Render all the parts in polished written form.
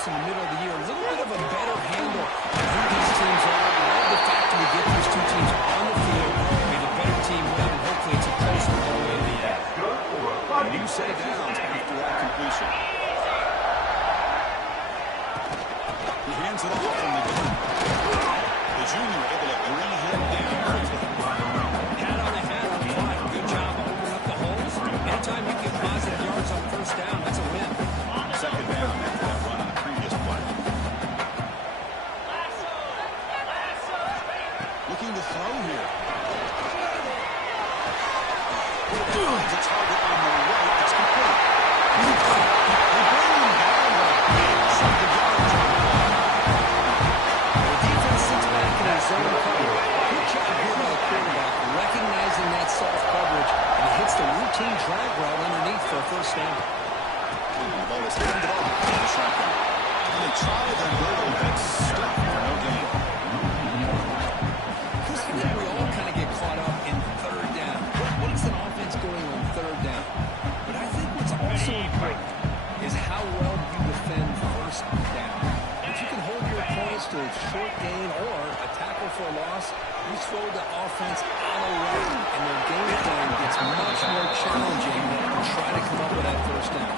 starts in the middle of the year, a little bit of a better handle on who these teams are. I love the fact that we get these two teams on the field. We have a better team win, and hopefully it's a close one all the way to the end. New set of downs after that completion. He hands it off from the gun. The junior able to bring him down quickly. Hat on the head on fly. Good job opening up the holes. Anytime you get positive yards on first down, that's a win. Second down after that run on the previous play. Looking to throw here. The target on the right. That's complete. They bring him down inside the yard. The defense sits back in his zone cover. Good job here by the quarterback, recognizing that soft coverage, and he hits the routine drag route underneath for a first down. The ball is handed off to the shotgun. And they try their middle. That's stuck for no gain. Chris, I think we all kind of get caught up in third down. What is an offense doing on third down? But I think what's also important is how well you defend first down. If you can hold your opponents to a short gain or a tackle for a loss, you throw the offense out of way, and their game plan gets much more challenging to try to come up with that first down.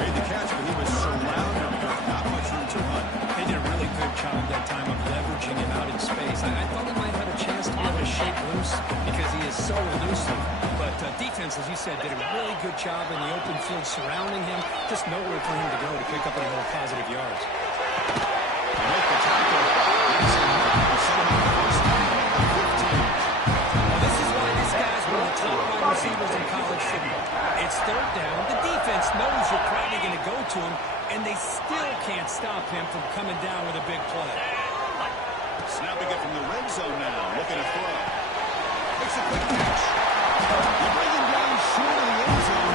Made the catch, but he was surrounded with not much room to run. They did a really good job that time of leveraging him out in space. I thought he might have a chance to be able to shake loose because he is so elusive. But defense, as you said, did a really good job in the open field surrounding him. Just nowhere for him to go to pick up any more positive yards. They make the tackle. Set him up first down at the 15. Well, this is why this guy's one of the top wide receivers in college football. It's third down. The defense knows you're probably going to go to him, and they still can't stop him from coming down with a big play. Snapping it from the red zone now. Looking to throw. Makes a quick catch. They bring him down short of the end zone.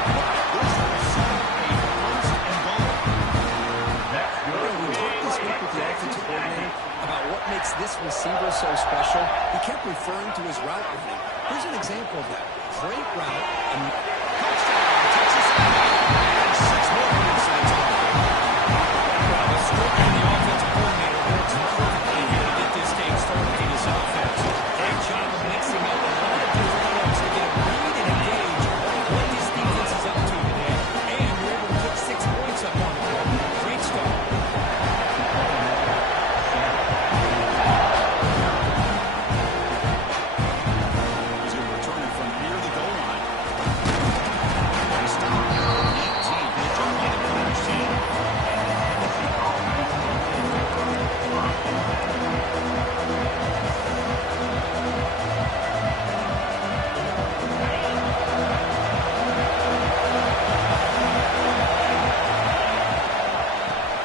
This will set up a first and goal. We talked this week with the offensive coordinator about what makes this receiver so special. He kept referring to his route running. Here's an example of that. Great route, and Texas and 6 more minutes in the time. Well, the script and the offensive coordinator works perfectly here to get this game started for this offense. Great job of mixing up a lot of different looks to get a read and engage what this defense is up to today. And you're able to put 6 points up on the board. Great start. He's going to return it from near the goal line. Stop. 18. Good job by the Commanders team.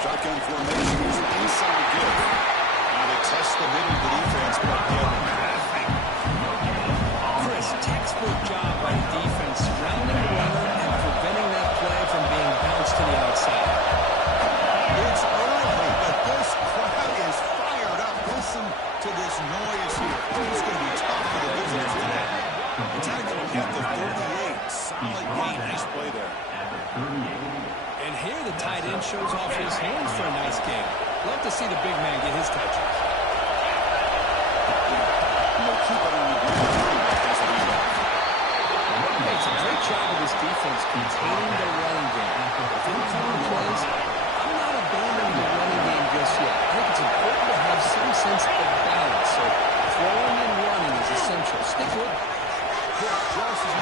Shotgun formation is inside good. Now they test the middle of the defense, but Chris, textbook job by the defense, surrounding the runner and preventing that play from being bounced to the outside. it's early, but this crowd is fired up. Listen to this noise here. It's going to be tough for the visitors today. The tackle at the 38. Solid gain. Nice play there. And here the tight end shows off his hands for a nice game. Love to see the big man get his touches. They'll keep it on the ground. It's a great job of this defense containing the running game. If it comes plays, I'm not abandoning the running game just yet. I think it's important to have some sense of balance. So throwing and running is essential. Stick with it. Josh is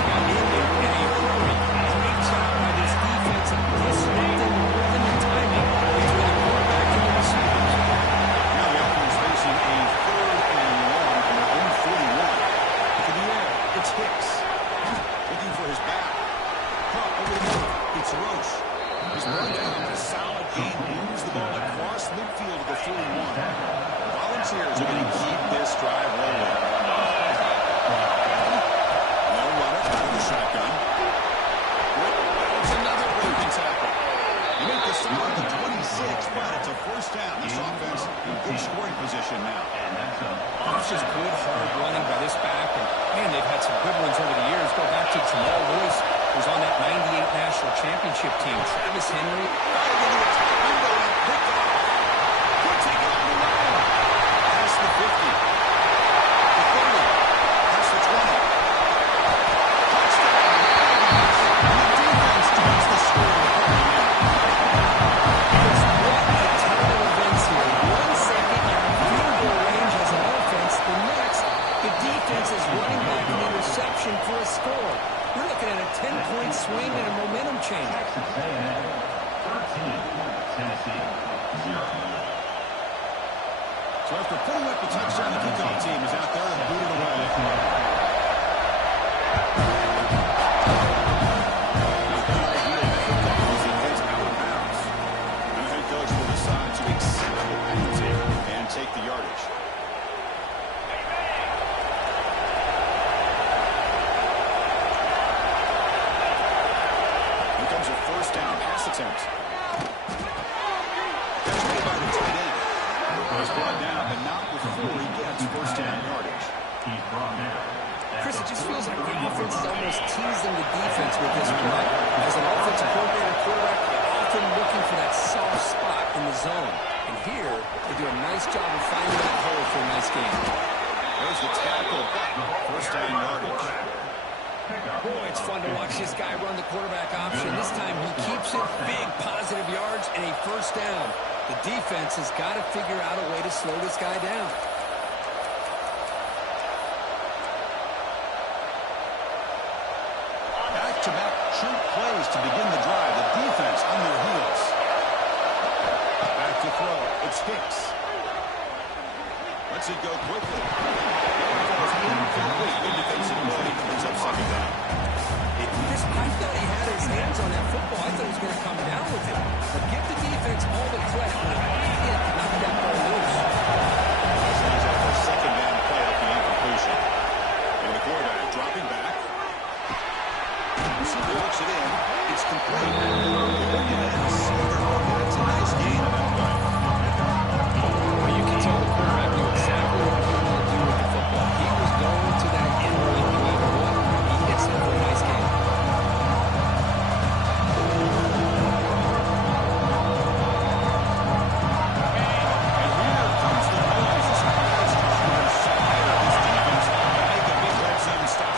Got in there in a hurry. Great job by this defense of disrupting the rhythm and timing between the quarterback and the receivers. now the offense facing a 3rd and 1 from their own 41. To the air, it's Hicks. Looking for his back. Caught over the middle. It's Roche. He's brought down a solid gain. Moves the ball across midfield to the 41. The Volunteers are going to keep this drive rolling. No runner out of the shotgun. It's another breaking tackle. You make the stop at the 26, but it's a first down. This offense in good scoring position now. That's just good, hard running by this back. And, man, they've had some good ones over the years. Go back to Jamal Lewis was on that 98 National Championship team. Travis Henry. Fired into a tight window and picked off. Could take it on the run. Past the 50. The 30. Past the 20. Touchdown. And the defense takes the score. What a turn of events here. 1 second, you're in field goal range as an offense. The next, the defense is running back an interception for a score. You're looking at a 10-point swing and a momentum change. Texas A&M, 13, Tennessee, 0. So after putting up the touchdown, the kickoff team is out there to boot it away. Kickoff as it heads out of bounds. And the head coach will decide to accept the penalty and take the yardage. Here comes a first down pass attempt. That's made by the tight end. He's brought down, but not before he gets first down yardage. He's brought down. Chris, it just feels like the offense is almost teasing the defense with this one. Right? As an offensive coordinator quarterback, you're often looking for that soft spot in the zone. And here, they do a nice job of finding that hole for a nice game. There's the tackle. First down yardage. Boy, it's fun to watch this guy run the quarterback option. This time he keeps it. Big positive yards and a first down. The defense has got to figure out a way to slow this guy down. Back-to-back true plays to begin the drive. The defense on their heels. Back to throw. It's Hicks. Lets it go quickly. Incomplete. Good defensive play. It's up second down. I thought he had his hands on that football. I thought he was going to come down with it. But give the defense all the credit. He did knock that ball loose. He's out for second down play at the incompletion. And the quarterback dropping back. Receiver looks it in. It's complete. That's a nice gain on that play. Well, you can tell the quarterback knew exactly what he wanted to do with the football. He was going to that end run no matter what. He hits it for a nice game. And here comes the noise. This guy's trying to inspire his defense to make a big red zone stop.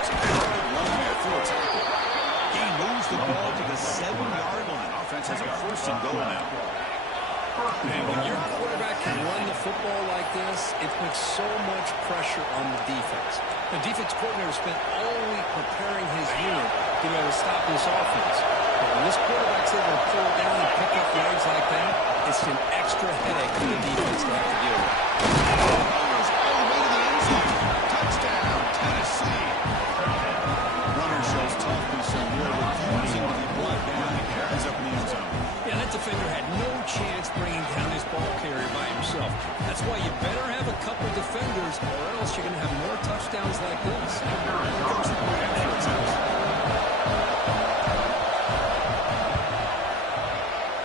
It's a hard run there for a tackle. He moves the ball to the 7-yard line. Offense has a first and goal now. And when your quarterback can run the football like this, it puts so much pressure on the defense. The defense coordinator spent all week preparing his unit to be able to stop this offense. But when this quarterback's able to pull down and pick up yards like that, it's an extra headache for the defense to have to deal with. Goes all the way to the end zone. Touchdown, Tennessee. Runner shows toughness and will refusing to be brought down. He carries up in the end zone. Yeah, that defender had no chance bringing down this ball carrier by himself. That's why you better have a couple defenders or else you're going to have more touchdowns like this.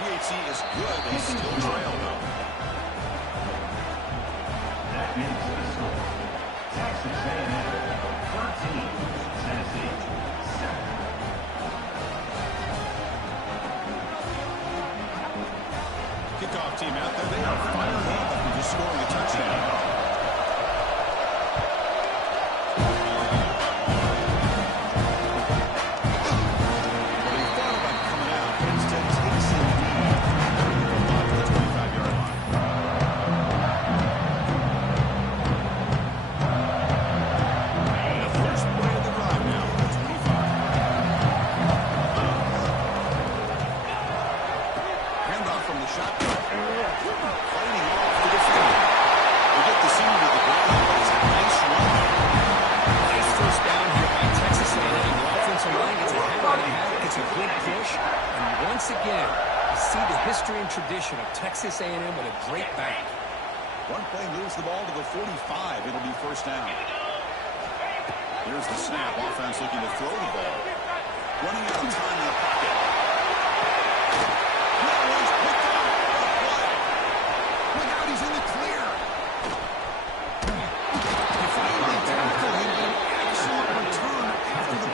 PHC is good. They still trail, though. That is the score. Texas A&M, 13, Tennessee, 7. Kickoff team out there. They are fired up after just scoring a touchdown. But he thought about coming out, but instead takes the lead to the 25-yard line. The first play of the drive now at the 25. Handoff from the shotgun. Fighting off the defender. We get the senior to the ground. It's a nice run. Nice first down here by Texas A&M. The offensive line gets a head and a half, gets a good push. And once again, you see the history and tradition of Texas A&M with a great back. One play moves the ball to the 45. It'll be first down. Here's the snap. Offense looking to throw the ball. Running out of time in the pocket. Now he's picked up. What? Look out, he's in the clear. They finally tackle him, but an excellent return after the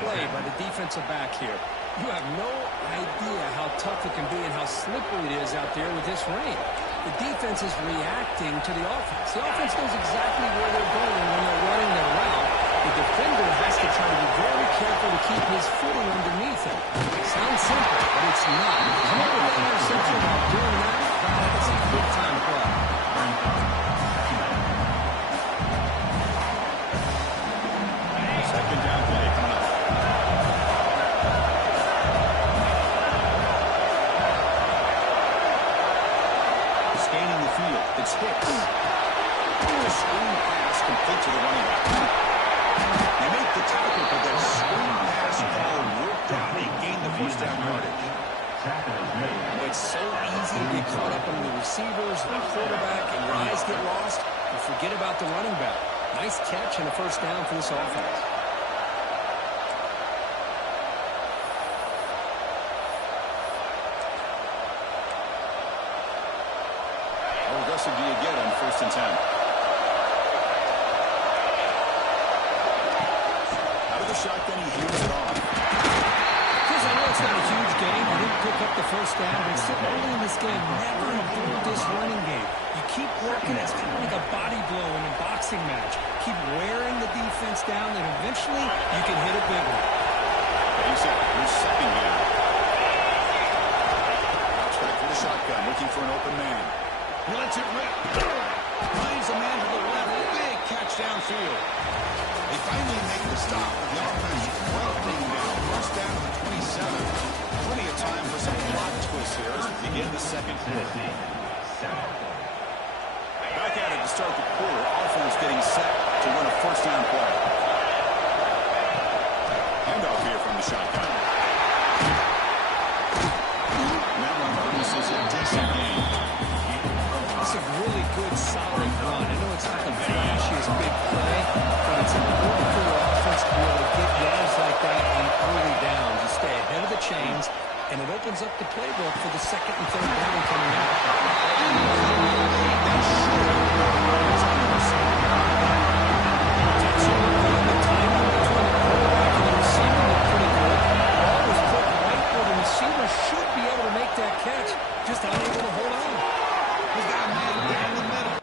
play by the defensive back here. You have no idea how tough it can be and how slippery it is out there with this rain. The defense is reacting to the offense. The offense knows exactly where they're going when they're running their route. The defender has to try to be very careful to keep his footing underneath him. Sounds simple, but it's not. Come up with an interception while doing that, it's a big-time play. Second down play coming up. Scanning the field. It's Hicks. A screen pass complete to the running back. They make the tackle, but that screen pass call worked out. They gained the first down yardage. It's so easy to get caught up on the receivers, the quarterback, and your eyes get lost. You forget about the running back. Nice catch and a first down for this offense. How aggressive do you get on 1st and 10? Out of the shotgun, he hands it off. Chris, I know it's not a huge game. You didn't pick up the first down, but it's still early in this game. Never avoid this running game. You keep working. It's kind of like a body blow in a boxing match. Keep wearing the defense down, and eventually you can hit a big one. He's set. Here's second down. Drops back from the shotgun, looking for an open man. He lets it rip. Finds a man to the left. Big catch downfield. They finally make the stop. The offense welcoming down. First down to the 27. Plenty of time for some plot twists here as we begin the second quarter. Back at it to start the quarter. Offense getting set to win a first down play. Handoff here from the shotgun. Matt Martinez is a decent game. It's a really good, solid run. I know it's not the flashiest big play, but it's important for your offense to be able to get yards like that on early downs. You stay ahead of the chains, and it opens up the playbook for the second and third down coming out. The timing between the quarterback and the receiver looked pretty good. The ball was put right where the receiver should be able to make that catch, just unable to hold on. He's got a man down the middle.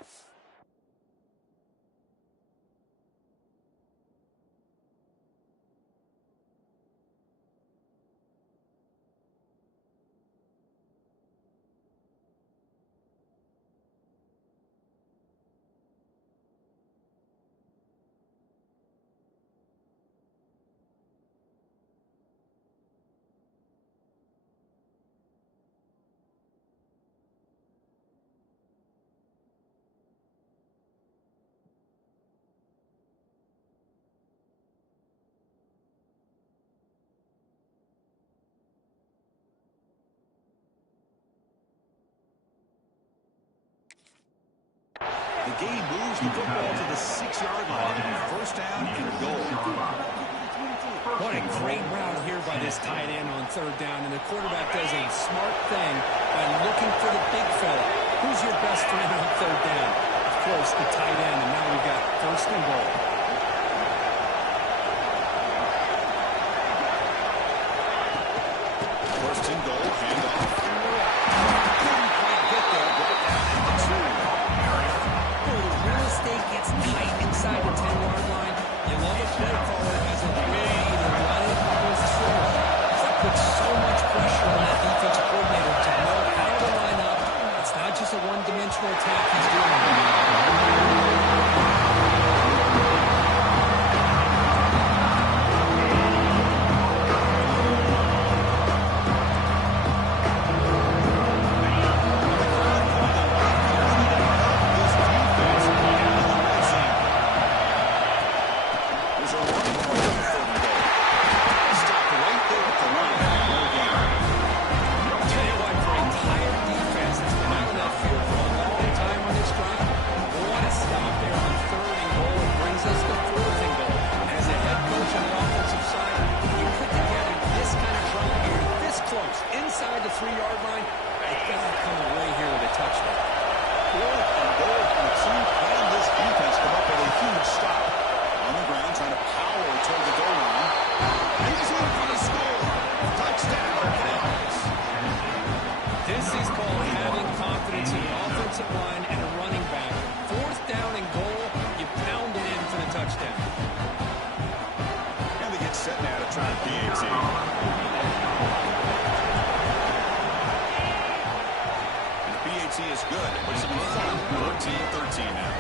The game moves the football to the 6-yard line. First down and goal. What a great route here by this tight end on third down, and the quarterback does a smart thing by looking for the big fella. Who's your best friend on third down? Of course, the tight end, and now we've got first and goal. First and goal, handoff. Couldn't quite get there, brought down at the 2. Well, the real estate gets tight inside the 10-yard line. You love a play caller has a way to run it or throw it. That puts so much pressure on that defensive coordinator to know how to line up. It's not just a one-dimensional attack he's doing. PAT is good. It puts them in front, 14-13 now.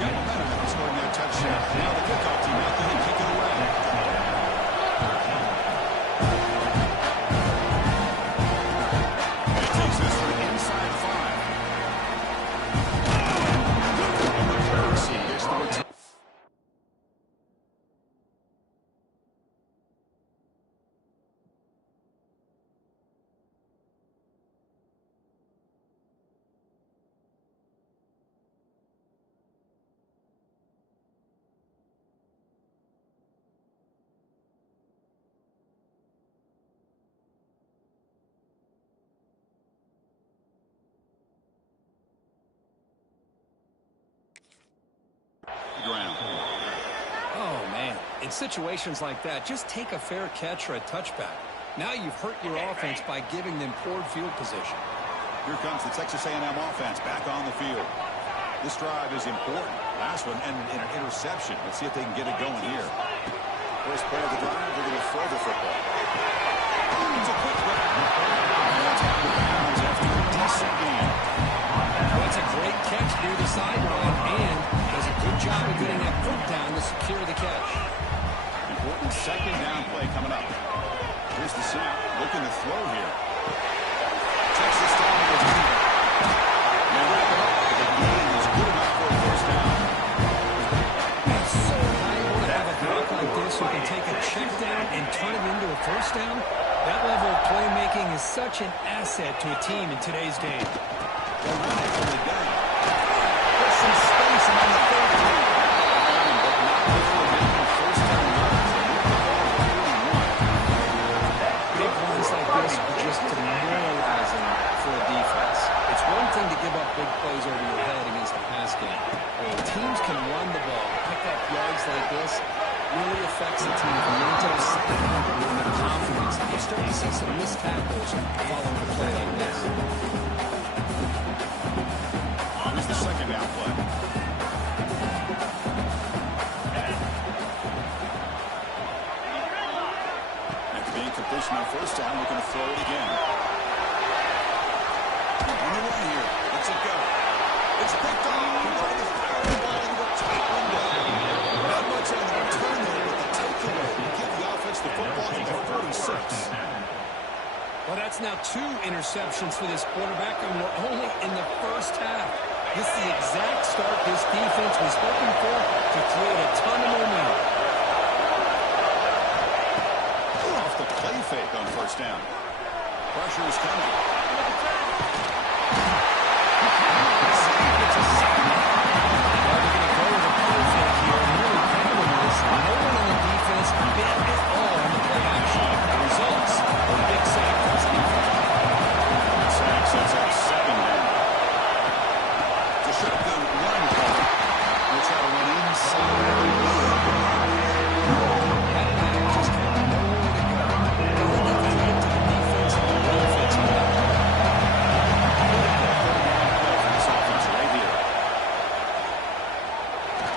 Got momentum after scoring that touchdown. Now the kickoff team out there to kick it away. It takes this one inside 5. See, here's the return. Ground. Oh, man. In situations like that, just take a fair catch or a touchback. Now you've hurt your offense by giving them poor field position. Here comes the Texas A&M offense back on the field. This drive is important. Last one ended in an interception. Let's see if they can get it going here. First play of the drive, they're going to throw the football. It's a quick grab. And it's out of bounds after a decent gain. That's a great catch near the sideline and does a good job of getting that foot down to secure the catch. Important second down play coming up. Here's the snap. Looking to throw here. Texas down to the team. They wrap it up. The gain is good enough for a first down. It's so valuable to have a block like this who can take a check down and turn it into a first down. That level of playmaking is such an asset to a team in today's game. They'll run it from the gun. There's some space among the 30. But not before making first down runs. Big runs like this are just demoralizing for a defense. It's one thing to give up big plays over your head against a pass game. But when teams can run the ball, pick up yards like this, really affects the team from mental side and their confidence. You start to see some missed tackles following a play like this. Here's the second down play. After being completion on first down, we're going to throw it again. On the run here. Let's it go. It's picked off. He's trying to fire the ball into a tight window. Not much on the return there, but the takeaway will give the offense the football to the 36. Well, that's now 2 interceptions for this quarterback, and we're only in the first half. This is the exact start this defense was hoping for to create a ton of momentum. Off the play fake on first down. Pressure is coming.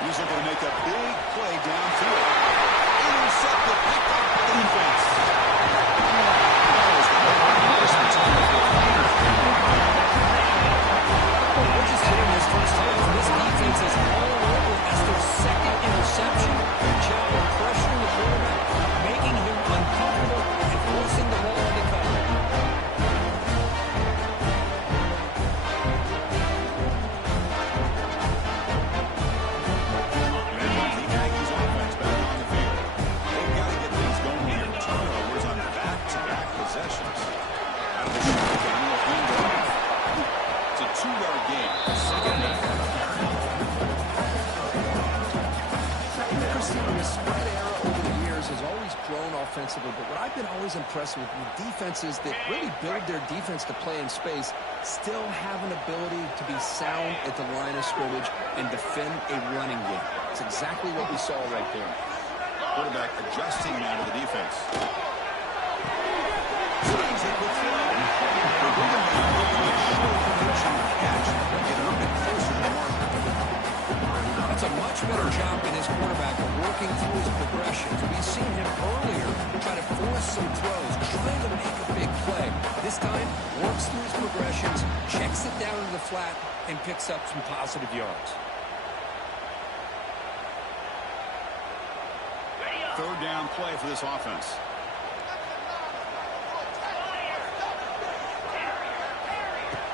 He's looking to make a big play downfield. Intercepted, picked up the defense. We're just hitting this first half. This defense is all over. That's their second interception. Good job of pressuring the quarterback, making him uncomfortable, and forcing the ball into cover. Possessions. Out of the shotgun, the handoff. It's a 2-yard gain. Second down. The spread era over the years has always grown offensively, but what I've been always impressed with defenses that really build their defense to play in space still have an ability to be sound at the line of scrimmage and defend a running game. It's exactly what we saw right there. Quarterback adjusting now to the defense. That's a much better job than his quarterback of working through his progressions. We've seen him earlier try to force some throws, trying to make a big big play. This time, works through his progressions, checks it down to the flat, and picks up some positive yards. Third down play for this offense.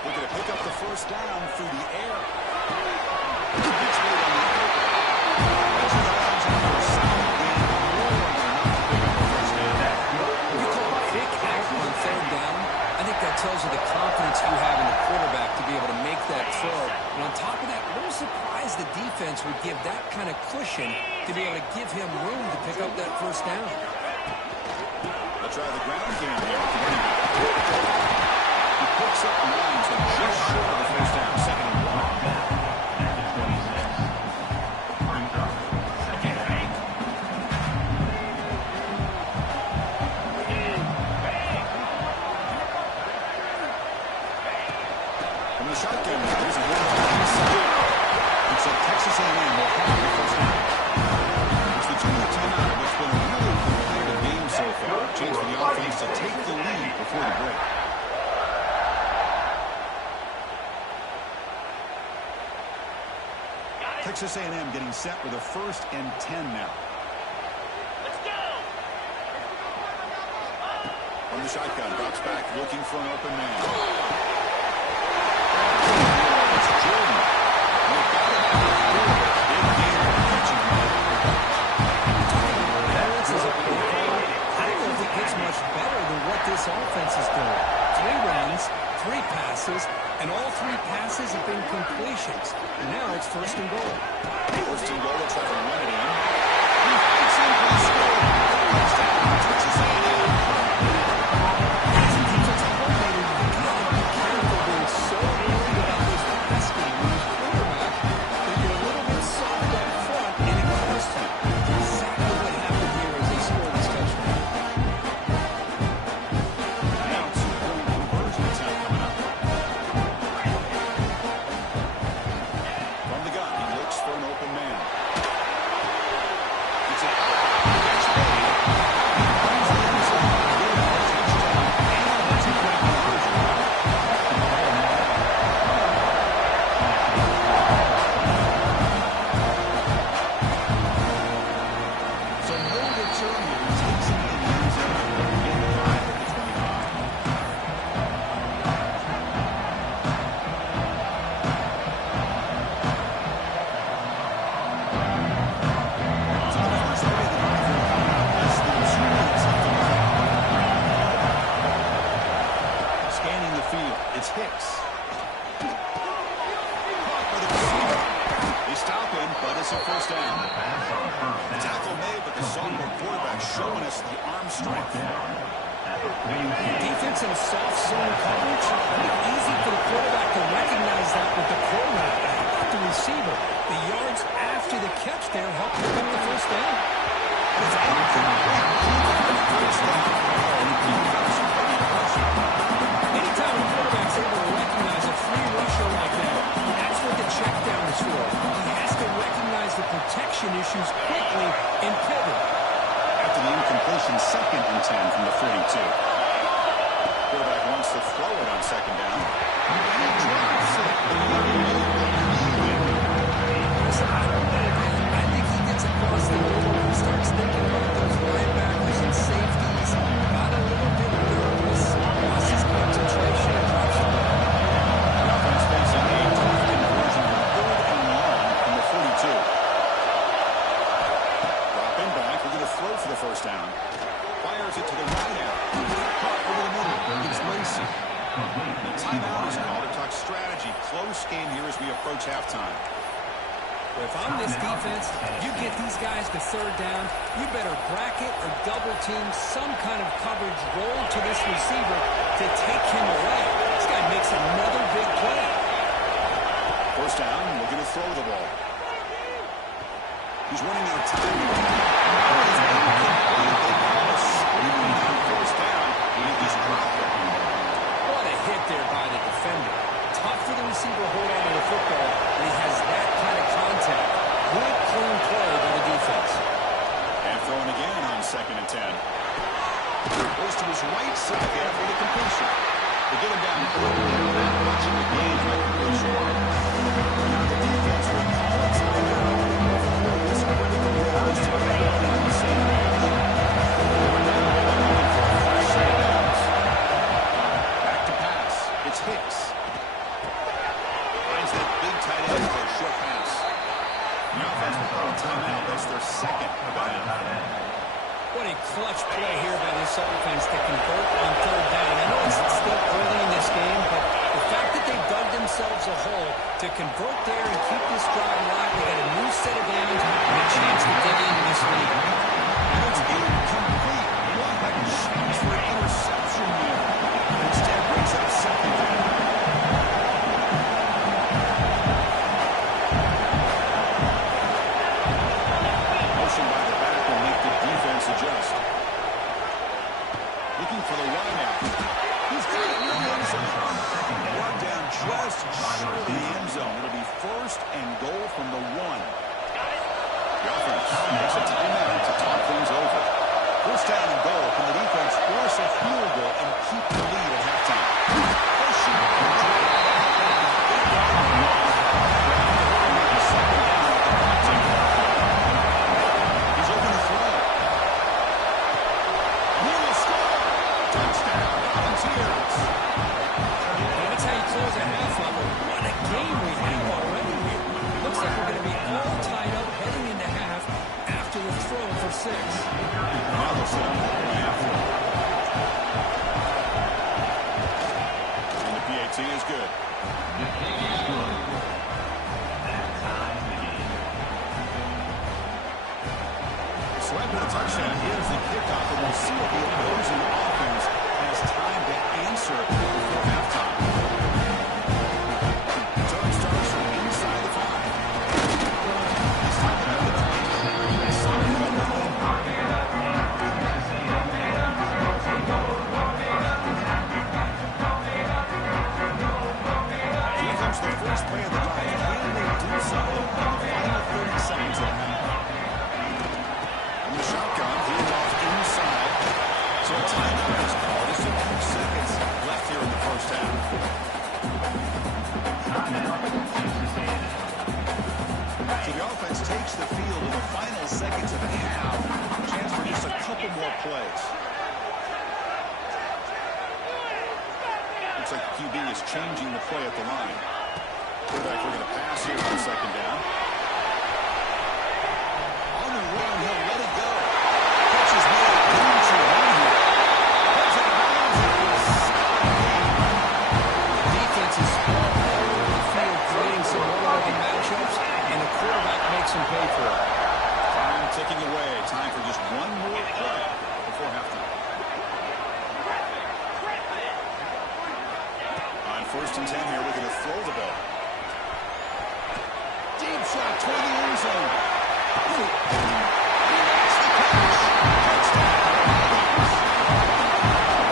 They're going to pick up the first down through the air. You call a pick out on third down. I think that tells you the confidence you have in the quarterback to be able to make that throw. And on top of that, a little surprised the defense would give that kind of cushion to be able to give him room to pick up that first down. They'll try the ground game here. He picks up 9, so just short of the first down. Second and 1. From the shotgun now, here's a good one. It's a Texas A&M will have the first down. It's the 2-10 out of what's been a really competitive game so far. Chance for the offense to take the lead before the break. Texas A&M getting set with a 1st and 10 now. From the shotgun, drops back, looking for an open man. It's Jordan. They've got it out of the big game of catching him. Balance is a big call. I don't know if it gets much better than what this offense is doing. 3 runs, 3 passes, and all 3 passes have been completions. And now it's 1st and goal. 1st and goal, let's try to run it in. He fights in for the score. Touchdown, Texas A&M. As a defensive coordinator, you gotta be careful being so worried about this pass game when you're quarterback that you're a little bit soft up front and it costs you. Exactly what happened here as they scored this touchdown. Now 2-point conversion attempt coming up. From the gun, he looks for an open man. It's an out. Catch made. Finds the end zone. Touchdown and a 2-point conversion. So no return here. He takes it in the end zone. In 5 at the 25. So the first play of the drive will come out less than 2 minutes left in the game. Scanning the field, it's Hicks. Caught by the receiver. They stop him, but it's a first down. The tackle made, but the sophomore quarterback showing us the arm strength. Defense in a soft zone coverage, it's easy for the quarterback to recognize that with the quarterback, not the receiver. The yards after the catch there help pick up the first down. Anytime a quarterback's able to recognize a free rusher like that, that's what the check down is for. He has to recognize the protection issues quickly and pivot. After the incompletion, 2nd and 10 from the 42. Quarterback wants to throw it on 2nd down. And he drops it. Listen, I don't know, man. I think he gets across the middle and starts thinking about those linebackers and safeties. Got a little bit nervous, lost his concentration, and drops the ball. The offense facing a tough conversion on 3rd and long from the 42. Dropping back, we're going to throw for the first down. Fires it to the right out. Caught over the middle. It's Lacey. The timeout is called to talk strategy. Close game here as we approach halftime. If I'm this defense, you get these guys to 3rd down, you better bracket or double team some kind of coverage roll to this receiver to take him away. This guy makes another big play. First down, looking to throw the ball. He's running out of time. First down, and he's dropped it. What a hit there by the defender. Tough for the receiver to hold on to the football when he has that kind of contact. Good, clean play by the defense. And throwing again on 2nd and 10. Goes to his right side there for the Watching the game's like a really short. Now the defense will call a timeout before this critical role is to get on the same page. We're now looking for a fresh set of downs. Back to pass. It's Hicks. Finds that big tight end for a short pass. The offense will call a timeout. That's their second timeout. What a clutch play here by this offense to convert on third down. I know it's still early in this game, but the fact that they dug themselves a hole to convert there and keep this drive alive, they got a new set of downs and a chance to dig into this lead. And it's incomplete. What a chance for an interception there. Instead brings up second down. Motion by the back will make the defense adjust. Looking for the wide out. He's got it near the end zone. Brought down just short of the end zone. It'll be first and goal from the 1. The offense makes a timeout to talk things over. First down and goal. Can the defense force a field goal and keep the lead at halftime? Pushing the drive. Second down at the 15. He's open to throw. He will score. Touchdown, Volunteers. That's how you close a half on. What a game we have already. Looks like we're going to be all tied up heading into half after the throw for 6. Now they'll set up the half. And the PAT is good. The kick is good. That ties the game. So after the touchdown, here's the kickoff, and we'll see if the opposing offense has time to answer before halftime. So it starts from inside the 5. This time to have the 20. Here comes the first play of the drive. Can they do something in the final 30 seconds of the half? And the shotgun, he's off inside. So a timeout is called. Just a few seconds left here in the first half. So the offense takes the field in the final seconds of the half. Chance for just a couple more plays. Looks like the QB is changing the play at the line. Quarterback, we're going to pass here on second down. On the run, he'll let it go. Catch is made. Into one here. Heads out of bounds. Defense is all over the field, creating some one-on-one matchups, and the quarterback makes them pay for it. Time ticking away. Time for just one more play before halftime. On first and 10 here, we're going to throw the ball. Deep shot toward the end zone. He makes the catch. Touchdown.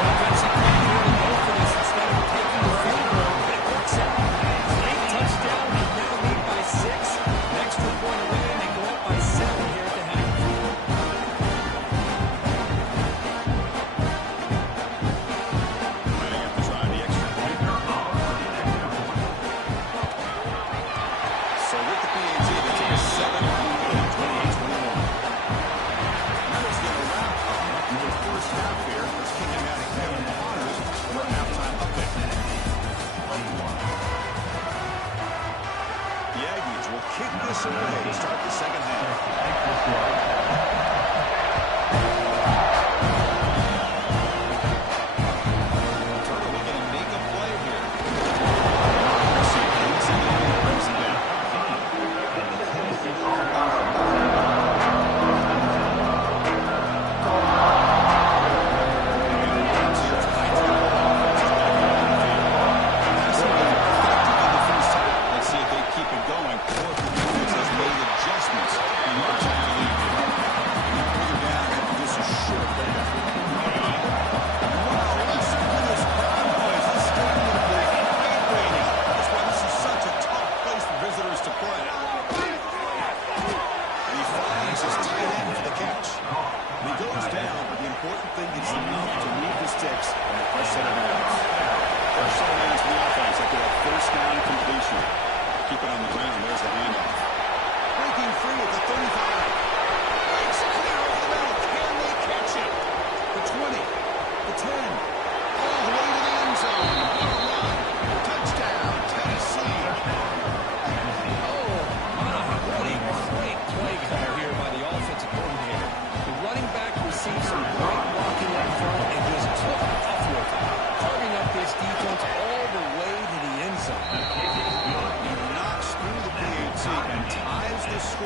Offensive play here to go for this instead of taking the field goal. It works out. Late touchdown. They now lead by 6. An extra point away, and they go up by 7 here at the half. Lining up to try the extra point. So with the PAT, they take a 7-point lead, 28-21. That is going to wrap up the first half here. Let's kick it out of Kevin Connors for a halftime update. The Aggies will kick this away to start the second half. Turner looking to make a play here. Brings him down. Let's see if they keep it going or if the defense has made adjustments and march out the lead here.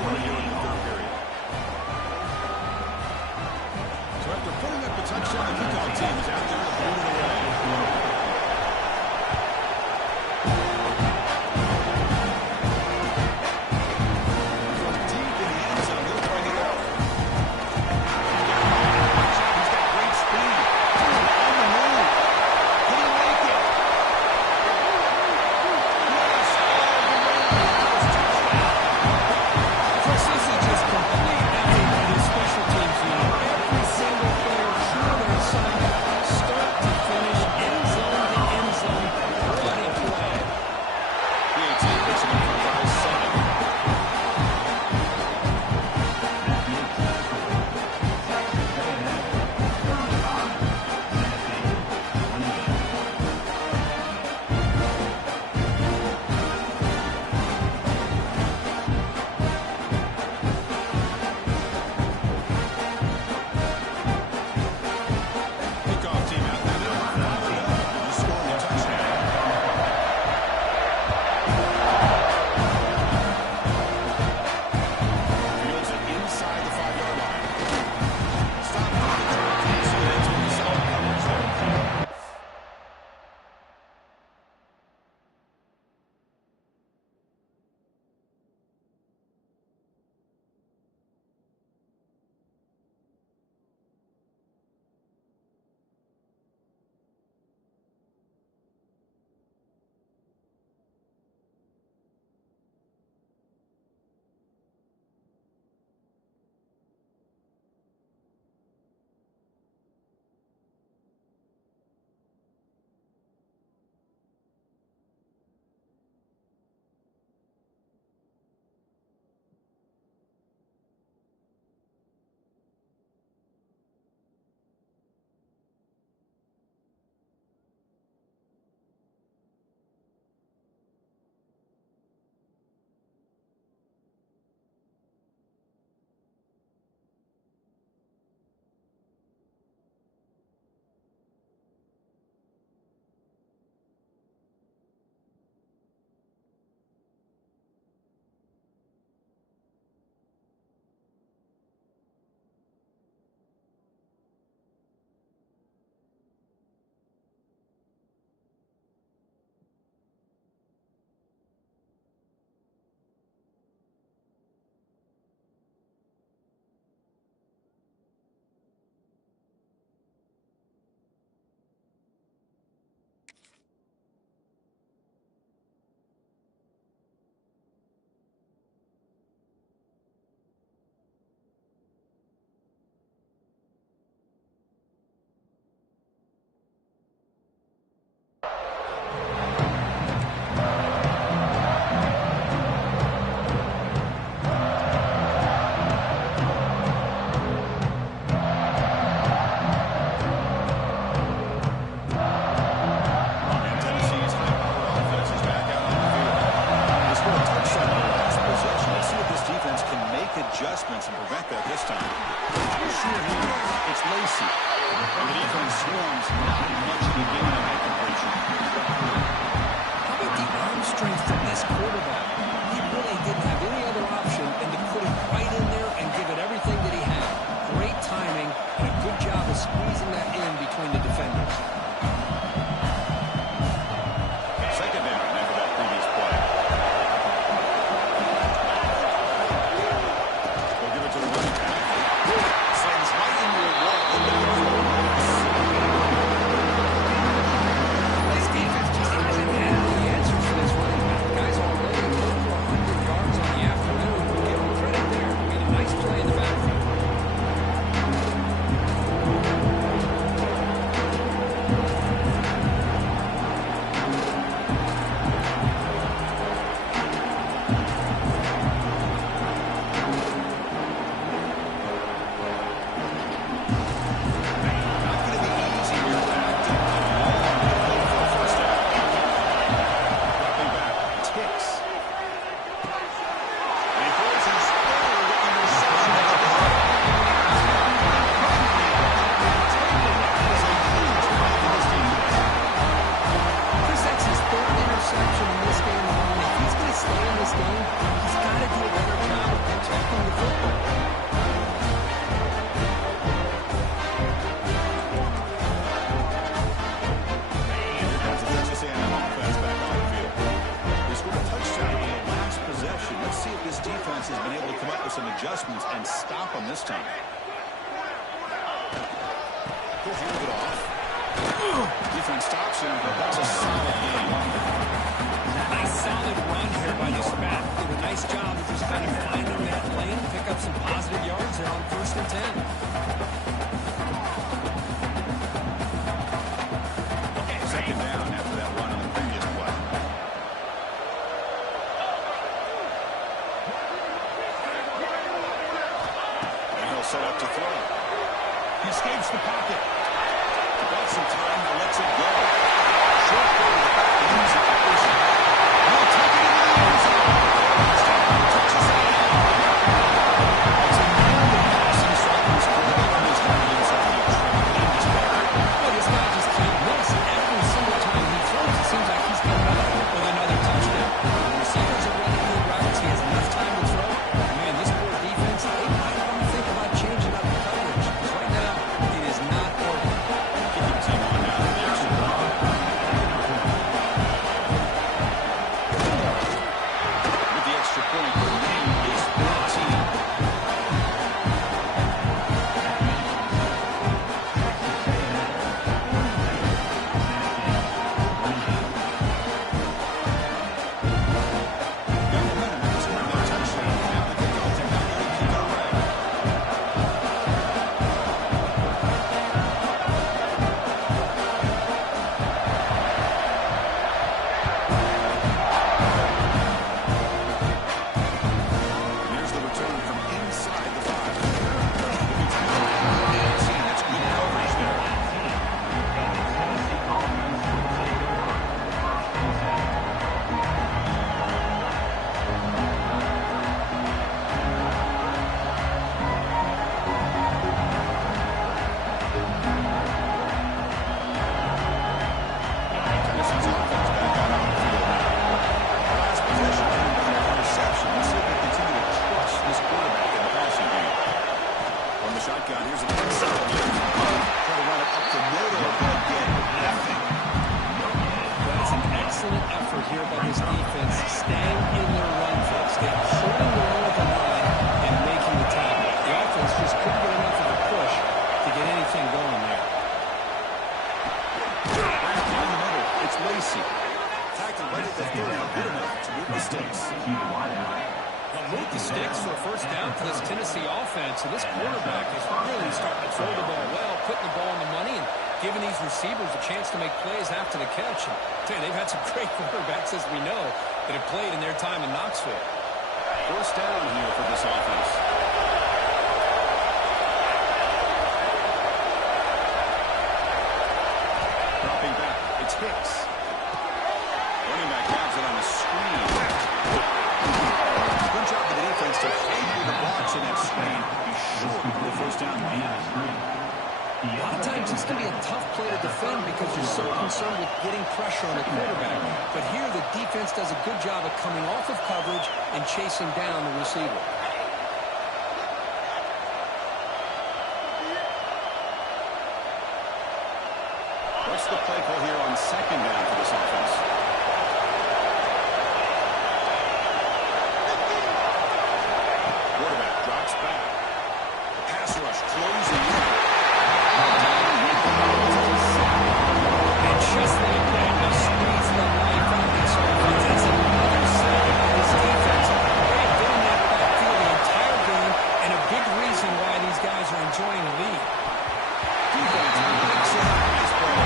score here in the third period. So after putting up a touchdown, the kickoff team is out there to boot it away. From deep in the end zone, he'll bring it up. He's got great speed. On the move. Can he make it? Yes, all the way. Chris, this is just complete effort by this special teams unit. Every single player sure their assignment, start to finish, end zone to end zone. What a play. PAT puts him in for a 7. Kickoff team out there now. Followed up. He's scoring a touchdown. Fields it inside the 5-yard line. Stop on the turn. So that's what we saw coverage there. And Tennessee's high-powered offense is back out on the field. They scored a touchdown on the last possession. Let's see if this defense can make adjustments and prevent that this time. I'm sure he will. It's Lacy. And the defense swarms not much of a gain on that completion. How about the arm strength from this quarterback? He really didn't have any other option than to put it right in there and give it everything that he had. Great timing and a good job of squeezing that in between the defenders. Second down after that previous play. They'll give it to the running back. Slams right into the wall. And down the road. This defense just hasn't had the answers for this running back. Guys already adjustments and stop him this time. He'll hand it off. Defense stops him, but that's a solid game. Nice solid run here by this back. Did a nice job of just kind of finding that lane, pick up some positive yards there on 1st and 10. Second down after that run on the previous play. And he'll set up to throw. He escapes the pocket. Got some time, now lets it go. Short goal to the back, and easy completion. He'll take it into the end zone. Touches it in. It's a normal passing strike in this quarterback who is not inside the tremendous player. Well, this guy just can't miss. Every single time he throws, it seems like he's coming out with another touchdown. The receivers are running good routes. He has enough time to throw. Man, this poor defense, they might want to think about changing up the coverage. Because right now, it is not working. Kicking team on now to the action block. With the extra point, the name is 14. Here's the return from inside the 5. That's good coverage there. Tennessee's offense back out on the field now. Last possession ended with an interception. Let's see if they continue to trust this quarterback in the passing game. From the shotgun, here's an inside look. Try to run it up the middle, but get nothing. That's an excellent effort here by this defense, staying in their run first. They're holding their own at the line and making the tackle. The offense just couldn't get enough of a push to get anything going there. Right down the middle, it's Lacey. Tackled right at the 30, good enough to move the sticks. Well, move the sticks for a first down for this Tennessee offense. And this quarterback is really starting to throw the ball well, putting the ball on the money, and giving these receivers a chance to make plays after the catch. And tell you, they've had some great quarterbacks, as we know, that have played in their time in Knoxville. First down here for this offense. Dropping back, it's Hicks. Running back grabs it on a screen. Good job by the defense to fade through the blocks in that screen. Be short of the first down line. A lot of times this can be a tough play to defend because you're so concerned with getting pressure on the quarterback. But here the defense does a good job of coming off of coverage and chasing down the receiver. What's the play call here on second down for this offense? Quarterback drops back. The pass rush closing in. And just like that, they squeeze the life out of this offense. It's another sack by this defense. They've been in that backfield the entire game, and a big reason why these guys are enjoying the lead. Defense picks it up. Nice play.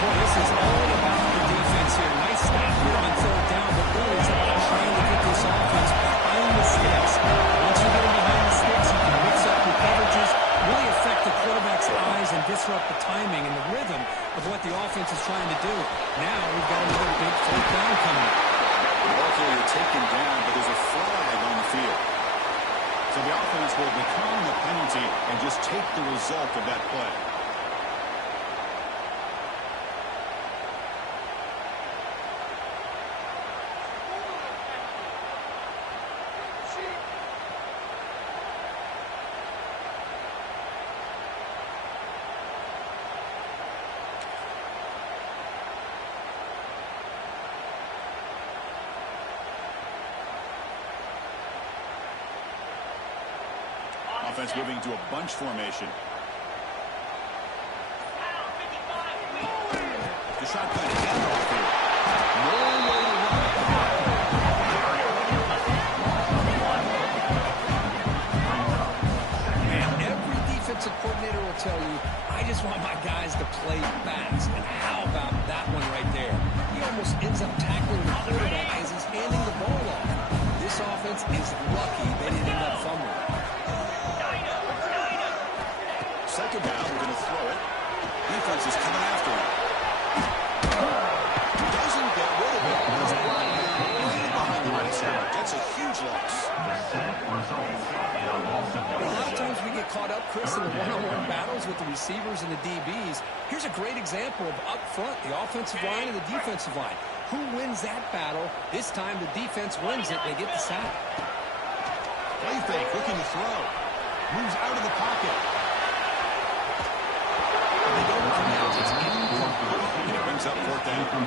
Boy, this is all about the defense here. Nice stop here on 3rd down, but really it's about trying to get this offense behind the sticks. Once you get them behind the sticks, you can mix up your coverages, really affect the quarterback's eyes and disrupt the timing and the rhythm of what the offense is trying to do. Now we've got another big 4th down coming up. Luckily, you're taken down, but there's a flag on the field. So the offense will become the penalty and just take the result of that play. offense moving into a bunch formation. The shotgun handoff here. No way to run it. Man, every defensive coordinator will tell you, I just want my guys to play fast. And how about that one right there? He almost ends up tackling the quarterback as he's handing the ball off. This offense is lucky they didn't end up fumbling. Second down, we're going to throw it. Defense is coming after him. Doesn't get rid of it. He's right behind the red zone. That's a huge loss. A lot of times we get caught up, Chris, in the one-on-one battles with the receivers and the DBs. Here's a great example of up front, the offensive line and the defensive line. Who wins that battle? This time the defense wins it. They get the sack. Play fake, looking to throw. Moves out of the pocket. And they don't pronounce it's incomplete. And it brings up fourth down.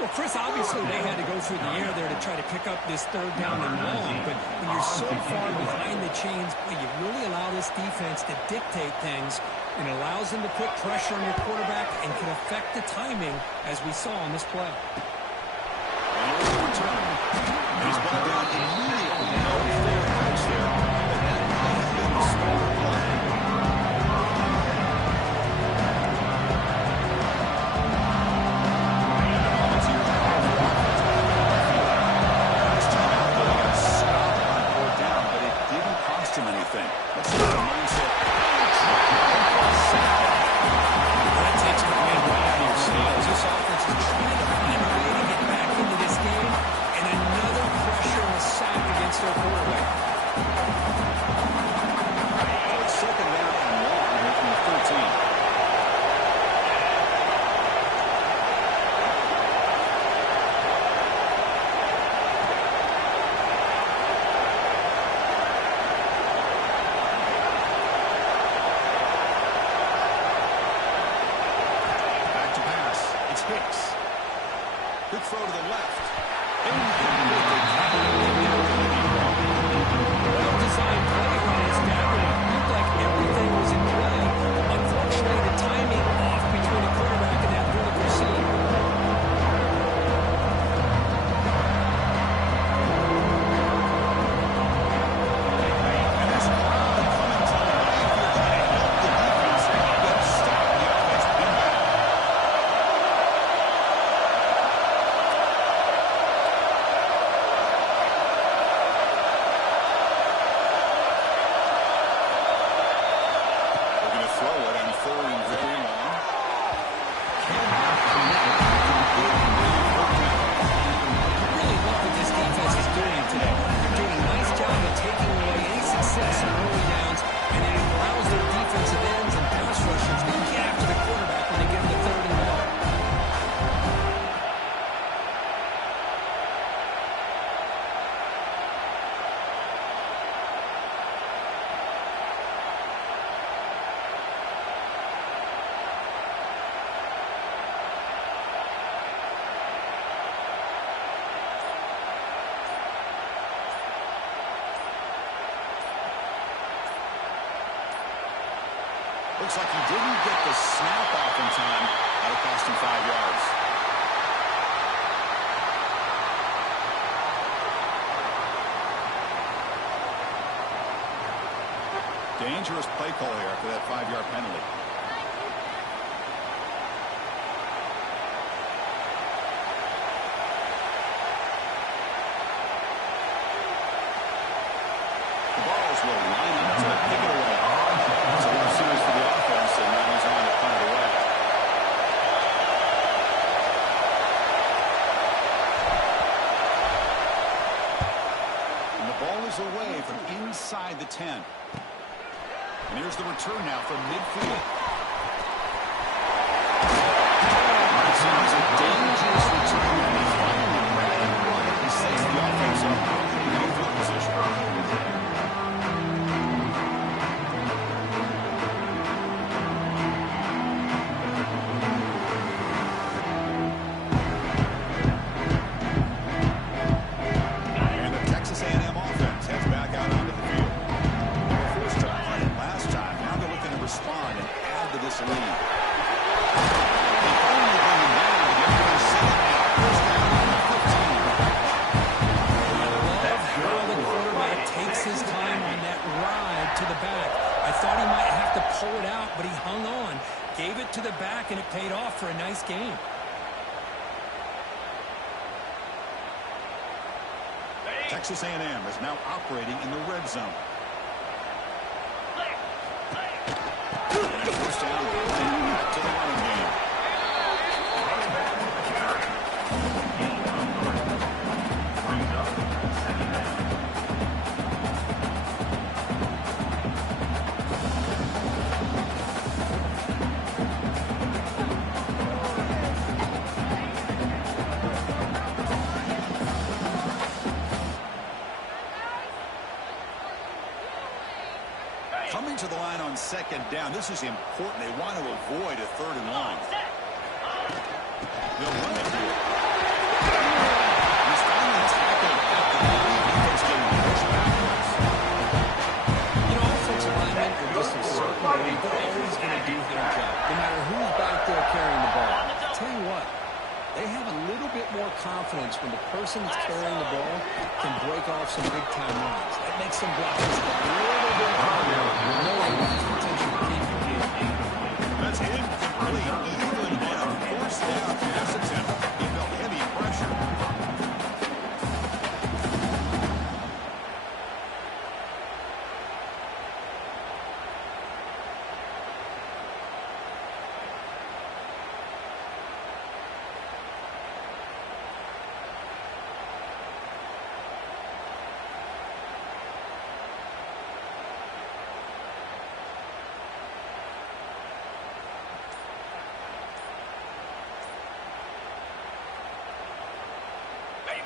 Well, Chris, obviously they had to go through the air there to try to pick up this third down and long, but when you're so far behind the chains, boy, you really allow this defense to dictate things, and it allows them to put pressure on your quarterback and can affect the timing, as we saw on this play. And here's the return. And he's brought down immediately. No fair catch there, but that might have been the smaller play. Anything. Let's see the mindset. That takes the wind right out of your sails. This offense is trying to find a way to get back into this game, and another pressure and a sack against their quarterback. So it's second down and long here from the 13. Good throw to the left. Well-designed play when it's down. It looked like everything was in play. Unfortunately, the timing off between the quarterback and that vertical seam. And there's a crowd coming to life here trying to help the defense get stop the offensive impact. Looks like he didn't get the snap off in time. That'll cost him 5 yards. Dangerous play call here after that 5-yard penalty. The Balls will line up to pick it away. It's a little serious for the offense, and now he's on to punt it away. And the ball is away from inside the 10. And here's the return now from midfield. It seems a dangerous return, and he finally grabbed and run it and saves the offense up in field position. And the Texas A&M offense heads back out onto the field. First time. Texas A&M is now operating in the red zone. And a first down, back to the running game. Coming to the line on second down. This is important. They want to avoid a 3rd and long. They'll run it here. He's finally tackled at the lead. Defense getting pushed backwards. You know, offensive linemen are just a circle break. They're always going to do their job, no matter who's back there carrying the ball. I'll tell you what, they have a little bit more confidence when the person that's carrying the ball can break off some big-time runs. That makes them block a little bit harder, knowing what the potential to keep the game. That's incomplete. Even on a forced down pass attempt, he felt heavy pressure.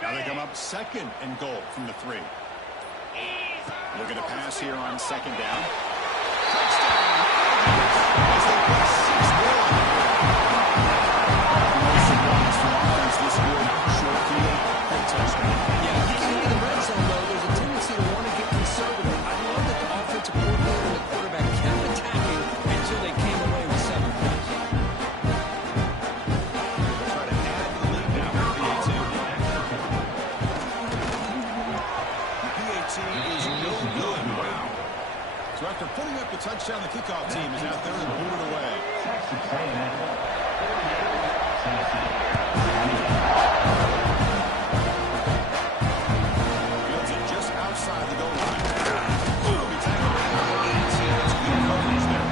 Now they come up 2nd and goal from the 3. Looking to pass here on 2nd down. Touchdown! As they put 6 more on the board. No surprise for offense this good. Short field, great touchdown. Yeah, if you get into the red zone, though, there's a tendency to want to get conservative. I love that the offensive coordinator and the quarterback kept attacking until they came away with 7 points. Try to add to the lead now for the 18. Is no good. Wow. So after putting up a touchdown, the kickoff team is out there and booted away. Fields it just outside the goal line. Will be tackled by the 18. That's good coverage there.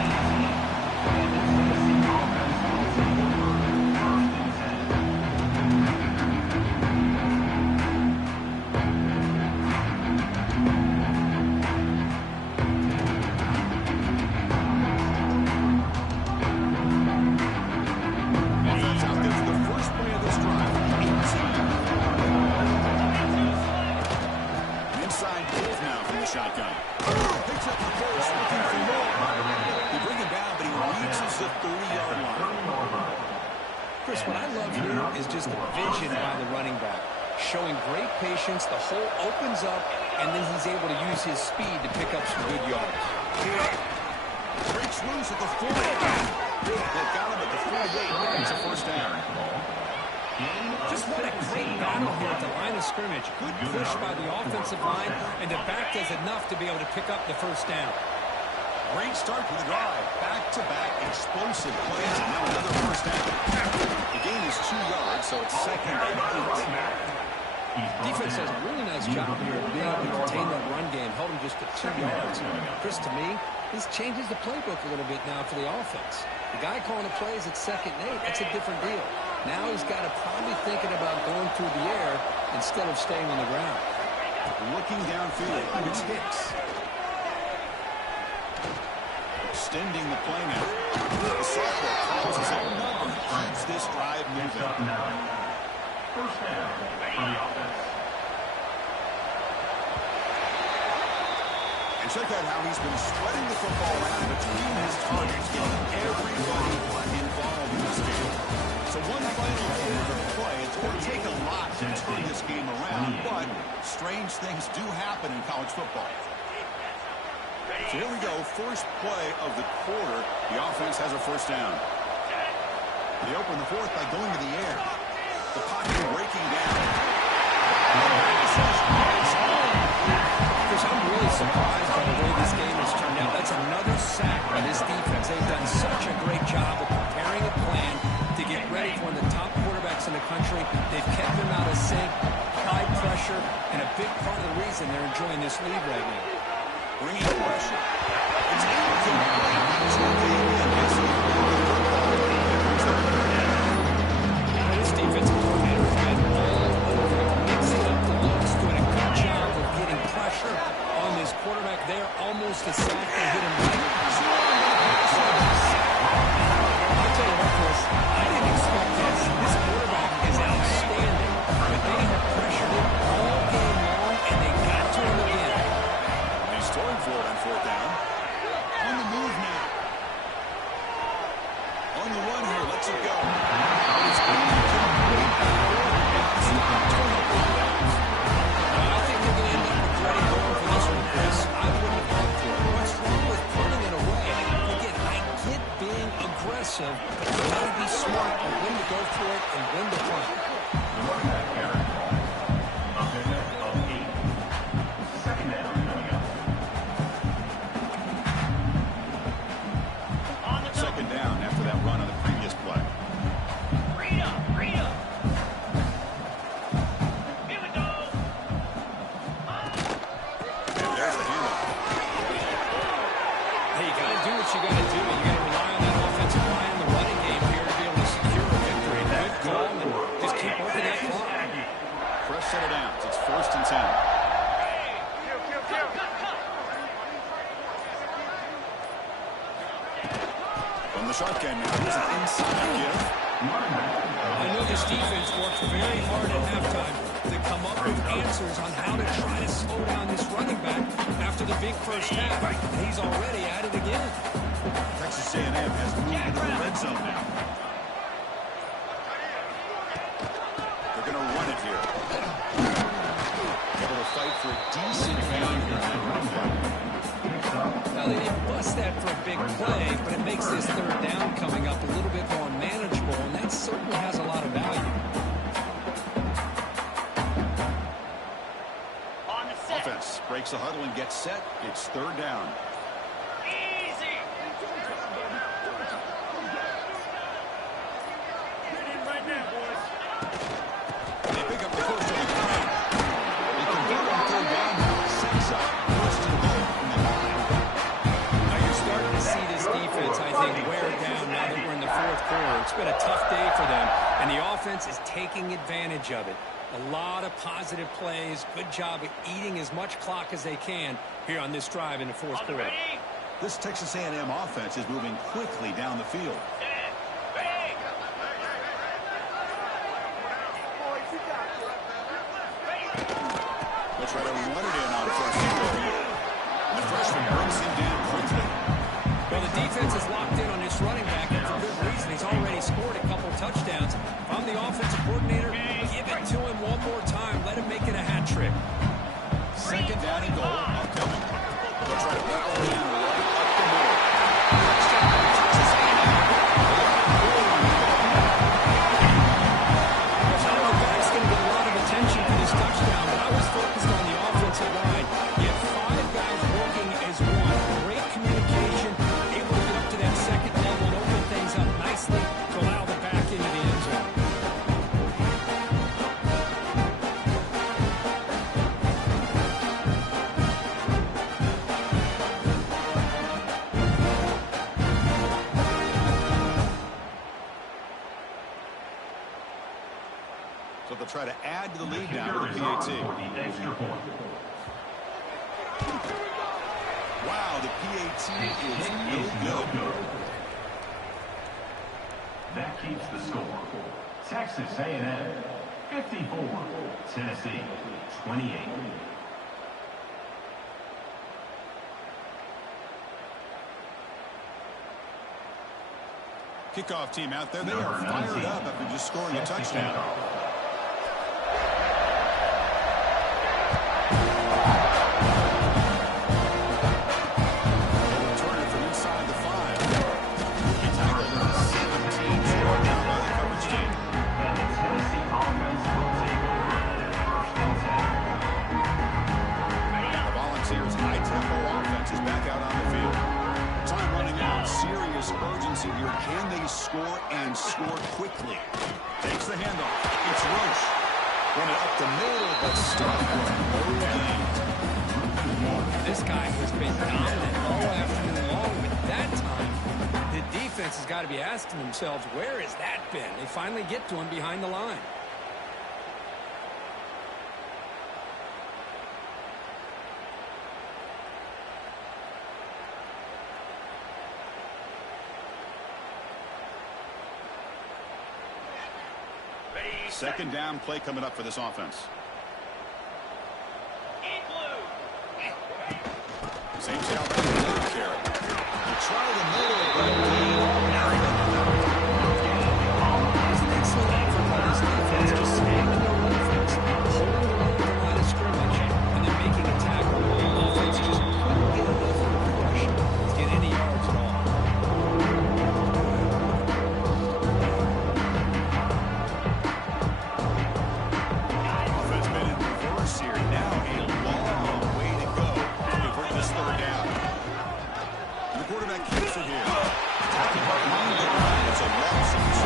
Offense out there for the first play of this drive. 18. Inside give now from the shotgun. Picks up the first, looking for more. They bring him down, but he reaches the 30-yard line. Chris, what I love here is just the vision by the running back. Showing great patience, the hole opens up, and then he's able to use his speed to pick up some good yards. Breaks loose at the 40. They've got him at the 48. It's a first down. Just what a great battle here at the line of scrimmage. Good push by the offensive line, and the back does enough to be able to pick up the first down. Great start for the drive. Back-to-back explosive plays, and now another first down. The gain is 2 yards, so it's 2nd and 8. Defense does a really nice job here of being able to contain that run game, held him just to 2 yards. Chris, to me, this changes the playbook a little bit now for the offense. The guy calling the plays at 2nd and 8, that's a different deal. Now he's got to probably thinking about going through the air instead of staying on the ground. Looking downfield, it's Hicks. Extending the play now. The sophomore calls his own number. Keeps this drive moving. First down for the offense. And check out how he's been spreading the football around between his targets, getting everybody involved in this game. So one final quarter of play. It's going to take a lot to turn this game around, but strange things do happen in college football. So here we go, first play of the quarter. The offense has a first down. They open the fourth by going to the air. The pocket breaking down. Chris, I'm really surprised by the way this game has turned out. That's another sack by this defense. They've done such a great job of preparing a plan to get ready for when the top quarterback in the country. They've kept him out of sync, applied pressure, and a big part of the reason they're enjoying this lead right now. Bringing pressure. It's Hamilton. This defensive coordinator has been all over it, mixing up the looks, doing a good job of getting pressure on this quarterback there. Almost a sack. They hit him right. I'll tell you what, Chris, I didn't expect this. This quarterback is outstanding, but they have pressured him all game long, and they got to him again. He's throwing for it on fourth down. On the move now. On the run here, lets it go. It's I think they're going to end up regretting going for this one, Chris. I wouldn't have gone for it. What's wrong with punting it away? Again, I get being aggressive, but you got to be smart on when to go for it and when to punt. Running back carry. A pickup of 8. Second down coming up. second down after that run on the previous play. Rita! Here we go! And there's the handoff. Hey, you got to do what you got to do. You got to rely on that offensive line in the running game here to be able to secure a victory. Good goal, and just keep working that clock. Fresh set of downs. It's 1st and 10. From the shotgun now, here's an inside give. I know this defense worked very hard at halftime to come up with answers on how to try to slow down this running back after the big first half. And he's already at it again. Texas A&M has moved into the red zone now. They're going to run it here. Able to fight for a decent value here on that run play. Well, they didn't bust that for a big play, but it makes this third down coming up a little bit more manageable, and that certainly has a lot of value. On the set. Offense breaks the huddle and gets set. It's 3rd down. Easy! Get in right now, boys. They pick up the first on the ground. They convert on 3rd down now. Sets up 1st and goal from the line. Now you're starting to see this defense, I think, wear down now that we're in the 4th quarter. It's been a tough day for them, and the offense is taking advantage of it. A lot of positive plays. Good job of eating as much clock as they can here on this drive in the 4th On the quarter. ready? This Texas A&M offense is moving quickly down the field. Set. Bang! They'll try to run it in on 1st and goal here. The freshman brings him down quickly. Well, the defense is locked in on this running back, and for good reason. He's already scored a couple touchdowns. If I'm the offensive coordinator, give it to him one more time. Let him make it a hat trick. 2nd down and goal. Upcoming. They'll try to pull it in right up the middle. Touchdown, Texas A&M. I don't know if that's going to get a lot of attention for this touchdown, but I was focused on the offensive line. You have 5 guys working as one. Great communication, able to get up to that second level and open things up nicely to allow the back into the end zone. So they'll try to add to the lead now with the PAT. The extra point. Wow, the PAT is no good. That keeps the score. Texas A&M 54, Tennessee 28. Kickoff team out there. They are fired up after just scoring a touchdown. Return it from inside the 5. He tackled in the 17, struck down by the coverage team. And the Tennessee offense will take over at 1st and 10. The Volunteers' high-tempo offense is back out on the field. Time running out. Serious urgency here. Can they score and score quickly? Takes the handoff. It's Roche. Run it up the middle, but stuck for a low gain. This guy has been dominant all afternoon long, but that time, the defense has got to be asking themselves, where has that been? They finally get to him behind the line. Second down play coming up for this offense. Same Seattle carry. They try the middle, but It's an excellent effort by this defense, just staying in their offense, holding their own at the line of scrimmage, and then making a tackle. The offense just couldn't get enough of a push to get any yards at all. offense been in reverse here. Now a long way to go to convert this third down. And the quarterback keeps it here. Behind the line, it's a loss of 2.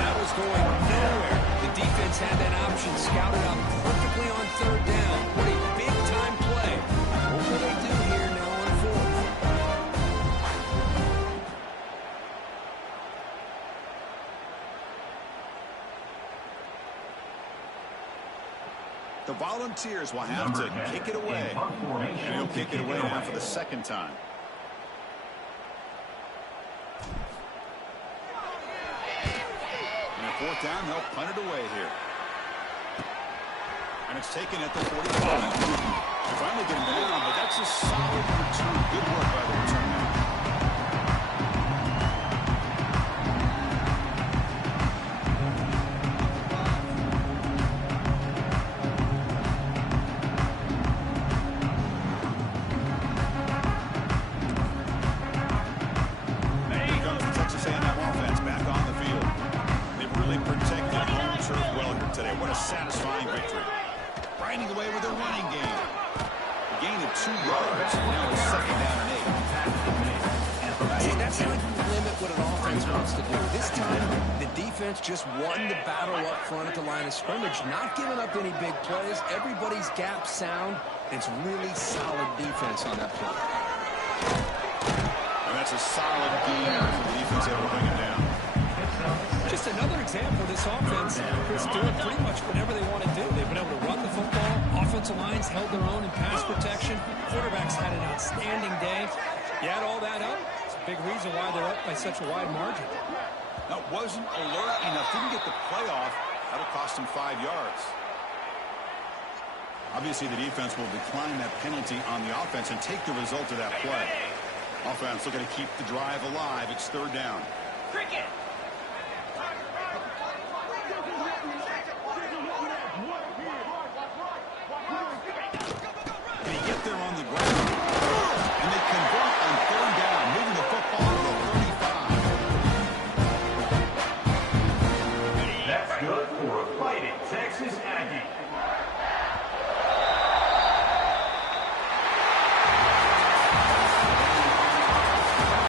That was going nowhere. The defense had that option scouted out perfectly on third down. What a big-time play. What will they do here now on fourth? The Volunteers will have to kick it away. And he'll kick it away now for the second time. And a fourth down, they'll punt it away here. And it's taken at the 45. Finally getting down, but that's a solid return. Good work by the return man. Here comes the Texas A&M offense back on the field. They've really protected home turf well here today. What a satisfying victory. Grinding away with a running game. A gain of 2 yards. Now it's second down and 8. See, that's how you limit what an offense wants to do. This time, the defense just won the battle up front at the line of scrimmage, not giving up any big plays. Everybody's gap sound. It's really solid defense on that play. And that's a solid game for the defense able to bring it down. Just another example of this offense, Chris, doing pretty much whatever they want to do. They've been able to run the football. Offensive lines held their own in pass protection. Quarterbacks had an outstanding day. You add all that up, it's a big reason why they're up by such a wide margin. That wasn't alert enough. Didn't get the playoff. That'll cost him 5 yards. Obviously, the defense will decline that penalty on the offense and take the result of that play. Offense looking to keep the drive alive. It's third down. Cricket. They get there on the ground. And they convert on third down, moving the football to the 35. That's good for a fighting Texas.